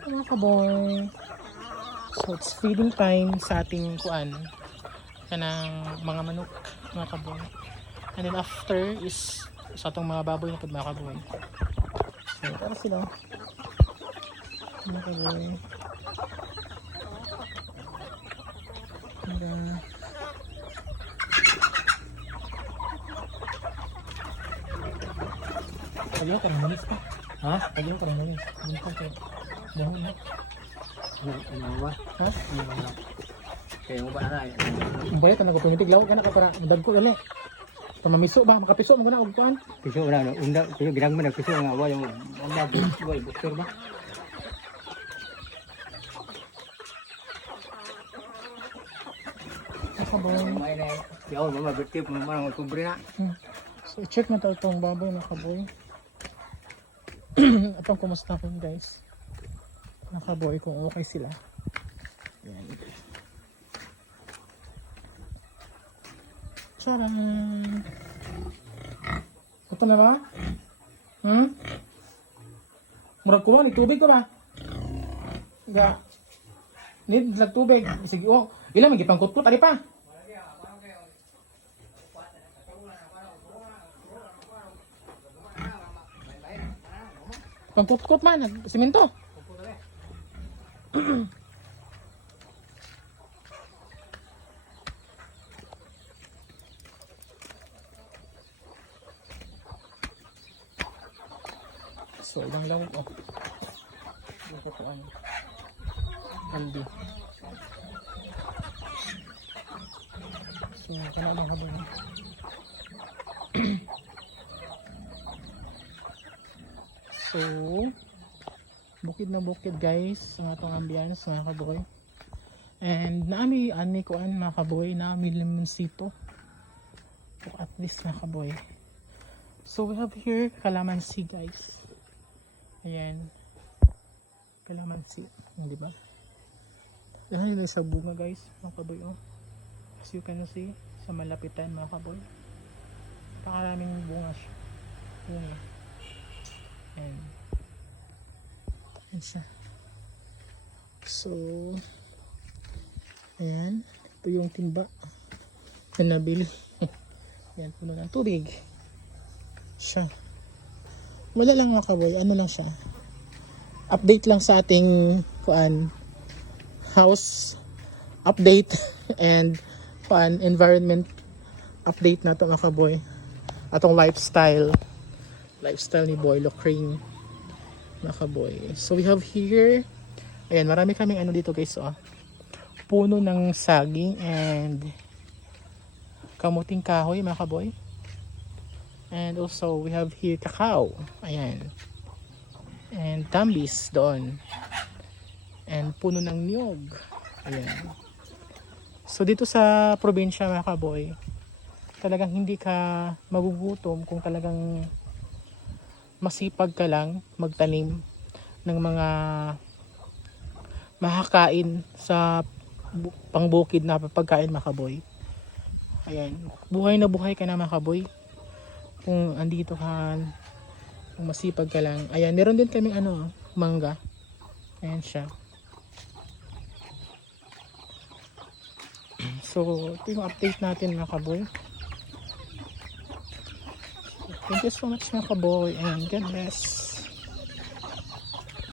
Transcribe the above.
Mga kaboy. So, it's feeding time sa ating kuan. Kanang mga manok, mga kaboy. And then after is sa atong mga baboy na pud mga kaboy. So, para sila. Mga kaboy. Then, Ayaw ka ng manis pa. Ha? Ayaw ka ng manis. Hindi ka kayo. Dahon na. Ano ba? Ha? Ano ba? Kaya mo ba na? Ang bayat na nagpupungitig. Lawag ka na ka para madagko gali. Pamamiso ba? Makapiso mo na og kuan. Piso na, no? unda, piso, ginag mo na piso nga, wa yung, unda, yung bukter ba? Kaboy. May na, yaw, mama, bertip, mama, mga kubre na. Hmm. So, check na tayo itong baboy na kaboy. Atong kumusta ko guys. Nakaboy kung okay sila. Yan. Charan! Ito na ba? Hmm? Murag ko? Ni tubig ko ba? Ga. Need lag tubig. Sige, oh. Ilan magipang kutkut ali pa? Pangkutkot man, simento. So, ilang lang oh. Ito ko ano. Handi. So, kana lang habang. So, bukid na bukid guys ang atong ambience mga kaboy and naami ani ko an mga kaboy naami limonsito o at least mga kaboy so we have here calamansi guys. Ayan. Calamansi di ba? Yan yun sa bunga guys mga kaboy oh. As you can see sa malapitan mga kaboy napakaraming bunga siya. Bunga. And Ayan siya. So, ayan. Ito yung timba na nabili. ayan, puno ng tubig. Siya. Wala lang mga kaboy. Ano lang siya. Update lang sa ating kuan house update and kuan environment update na to mga kaboy. Atong lifestyle. Lifestyle ni Boy Locring mga. So we have here, ayan, marami kaming ano dito guys, oh. Puno ng saging and kamuting kahoy mga kaboy. And also we have here cacao. Ayan. And tambis doon. And puno ng niyog. Ayan. So dito sa probinsya mga kaboy, talagang hindi ka magugutom kung talagang masipag ka lang magtanim ng mga makakain sa bu- pangbukid na pagkain makaboy. Ayan, buhay na buhay ka na makaboy. Kung andito ka, kung masipag ka lang. Ayan, meron din kaming ano, mangga. Ayan siya. So, ito yung update natin mga kaboy. Thank you so much mga kaboy and God bless.